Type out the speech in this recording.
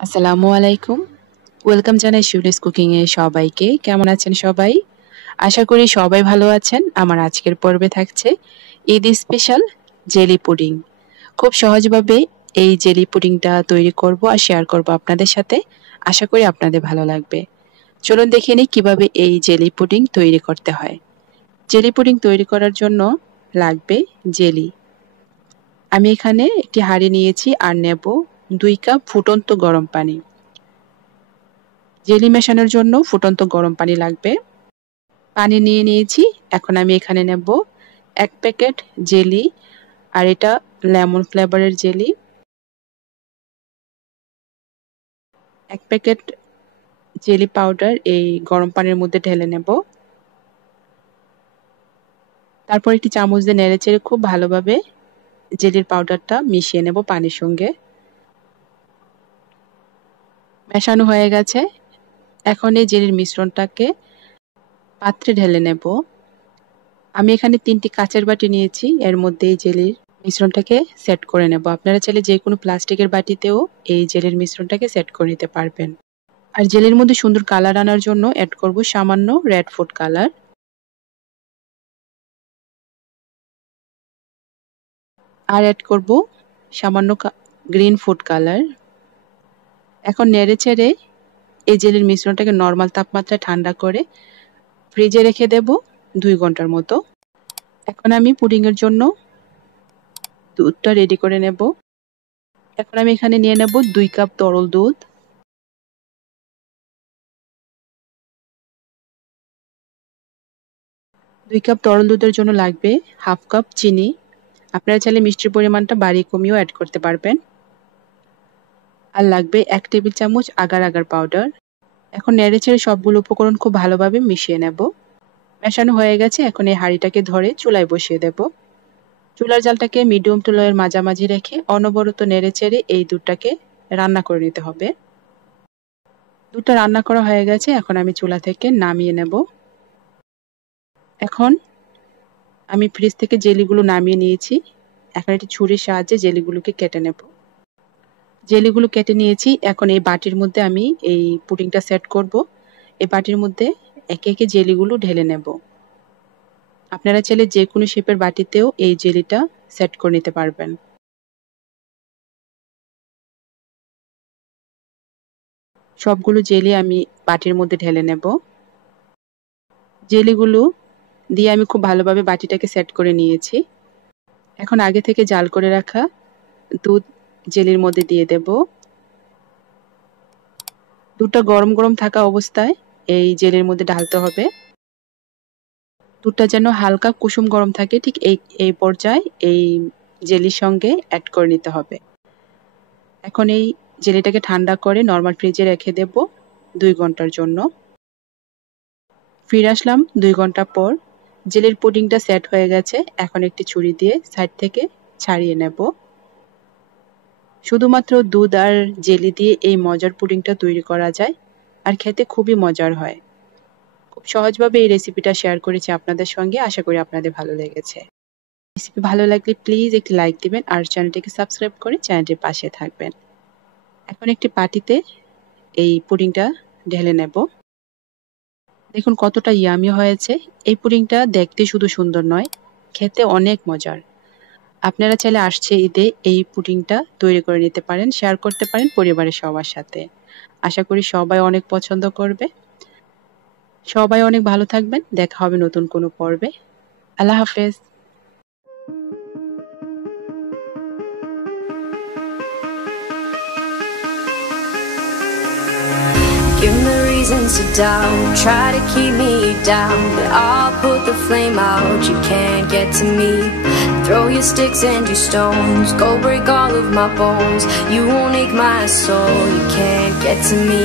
আসসালামু আলাইকুম। ওয়েলকাম জানাই শিউলিস কুকিং এ সবাইকে। কেমন আছেন সবাই? আশা করি সবাই ভালো আছেন। আমার আজকের পর্বে থাকছে ঈদ স্পেশাল জেলি পুডিং। খুব সহজভাবে এই জেলি পুডিংটা তৈরি করব আর শেয়ার করব আপনাদের সাথে। আশা করি আপনাদের ভালো লাগবে। চলুন দেখে নিই কিভাবে এই জেলি পুডিং তৈরি করতে হয়। জেলি পুডিং তৈরি করার জন্য লাগবে জেলি। আমি এখানে একটি হাঁড়ি নিয়েছি আর নেব 2 কাপ ফুটন্ত গরম পানি। জেলি মেশানোর জন্য ফুটন্ত গরম পানি লাগবে। পানি নিয়ে নিয়েছি। এখন আমি এখানে নেব 1 প্যাকেট জেলি আর এটা লেমন ফ্লেভারের জেলি। 1 প্যাকেট জেলি পাউডার এই গরম পানির মধ্যে ঢেলে নেব। তারপর একটি চামচ দিয়ে নেড়েচেড়ে খুব ভালোভাবে জেলির পাউডারটা মিশিয়ে নেব পানির সঙ্গে। মেশানো হয়ে গেছে। এখন এই জেলির মিশ্রণটাকে পাত্রে ঢেলে নেব। আমি এখানে 3টি কাচের বাটি নিয়েছি। এর মধ্যে এই জেলির মিশ্রণটাকে সেট করে নেব। আপনারা চাইলে যে কোনো প্লাস্টিকের বাটিতেও এই জেলির মিশ্রণটাকে সেট করে নিতে পারবেন। আর জেলির মধ্যে সুন্দর কালার আনার জন্য অ্যাড করব সামান্য রেড ফুড কালার। আর অ্যাড করব সামান্য গ্রিন ফুড কালার। এখন নেড়েচেড়ে এই জেলির মিশ্রণটাকে নরমাল তাপমাত্রায় ঠান্ডা করে ফ্রিজে রেখে দেব 2 ঘন্টার মতো। এখন আমি পুডিং এর জন্য দুধটা রেডি করে নেব। এখন আমি এখানে নিয়ে নেব 2 কাপ তরল দুধ। 2 কাপ তরল দুধের জন্য লাগবে হাফ কাপ চিনি। আপনারা চাইলে মিষ্টির পরিমাণটা বাড়িয়ে কমিয়েও অ্যাড করতে পারবেন। আর লাগবে 1 টেবিল চামচ আগার আগার পাউডার। এখন নেড়েচেড়ে সবগুলো উপকরণ খুব ভালোভাবে মিশিয়ে নেব। মেশানো হয়ে গেছে। এখন এই হাঁড়িটাকে ধরে চুলায় বসিয়ে দেব। চুলার জালটাকে মিডিয়াম টু লোয়ের মাঝামাঝি রেখে অনবরত নেড়েচেড়ে এই দুধটাকে রান্না করে নিতে হবে। দুধটা রান্না করা হয়ে গেছে। এখন আমি চুলা থেকে নামিয়ে নেব। এখন আমি ফ্রিজ থেকে জেলিগুলো নামিয়ে নিয়েছি। এখন একটি ছুরির সাহায্যে জেলিগুলোকে কেটে নেব। জেলিগুলো কেটে নিয়েছি। এখন এই বাটির মধ্যে আমি এই পুডিংটা সেট করব। এই বাটির মধ্যে একে একে জেলিগুলো ঢেলে নেব। আপনারা চাইলে যে কোনো শেপের বাটিতেও এই জেলিটা সেট করে নিতে পারবেন। সবগুলো জেলি আমি বাটির মধ্যে ঢেলে নেব। জেলিগুলো দিয়ে আমি খুব ভালোভাবে বাটিটাকে সেট করে নিয়েছি। এখন আগে থেকে জাল করে রাখা দুধ জেলির মধ্যে দিয়ে দেব। দুধটা গরম গরম থাকা অবস্থায় এই জেলির মধ্যে ঢালতে হবে। দুধটা যেন হালকা কুসুম গরম থাকে, ঠিক এই পর্যায়ে এই জেলির সঙ্গে অ্যাড করে নিতে হবে। এখন এই জেলিটাকে ঠান্ডা করে নরমাল ফ্রিজে রেখে দেব 2 ঘন্টার জন্য। ফিরে আসলাম 2 ঘন্টা পর। জেলির পুডিংটা সেট হয়ে গেছে। এখন একটি ছুরি দিয়ে সাইড থেকে ছাড়িয়ে নেব। শুধুমাত্র দুধ আর জেলি দিয়ে এই মজার পুডিংটা তৈরি করা যায় আর খেতে খুবই মজার হয়। খুব সহজভাবে এই রেসিপিটা শেয়ার করেছি আপনাদের সঙ্গে। আশা করি আপনাদের ভালো লেগেছে। রেসিপি ভালো লাগলে প্লিজ একটি লাইক দিবেন আর চ্যানেলটিকে সাবস্ক্রাইব করে চ্যানেলটির পাশে থাকবেন। এখন একটি বাটিতে এই পুডিংটা ঢেলে নেব। দেখুন কতটা ইয়ামি হয়েছে। এই পুডিংটা দেখতে শুধু সুন্দর নয়, খেতে অনেক মজার। আপনারা চাইলে আসছে ঈদে এই পুডিংটা তৈরি করে নিতে পারেন, শেয়ার করতে পারেন পরিবারের সবার সাথে। আশা করি সবাই অনেক পছন্দ করবে। সবাই অনেক ভালো থাকবেন। দেখা হবে নতুন কোনো পর্বে। আল্লাহ হাফেজ। Give me reasons to doubt, try to keep me down, but I'll put the flame out, you can't get to me. Throw your sticks and your stones, go break all of my bones. You won't ache my soul, you can't get to me.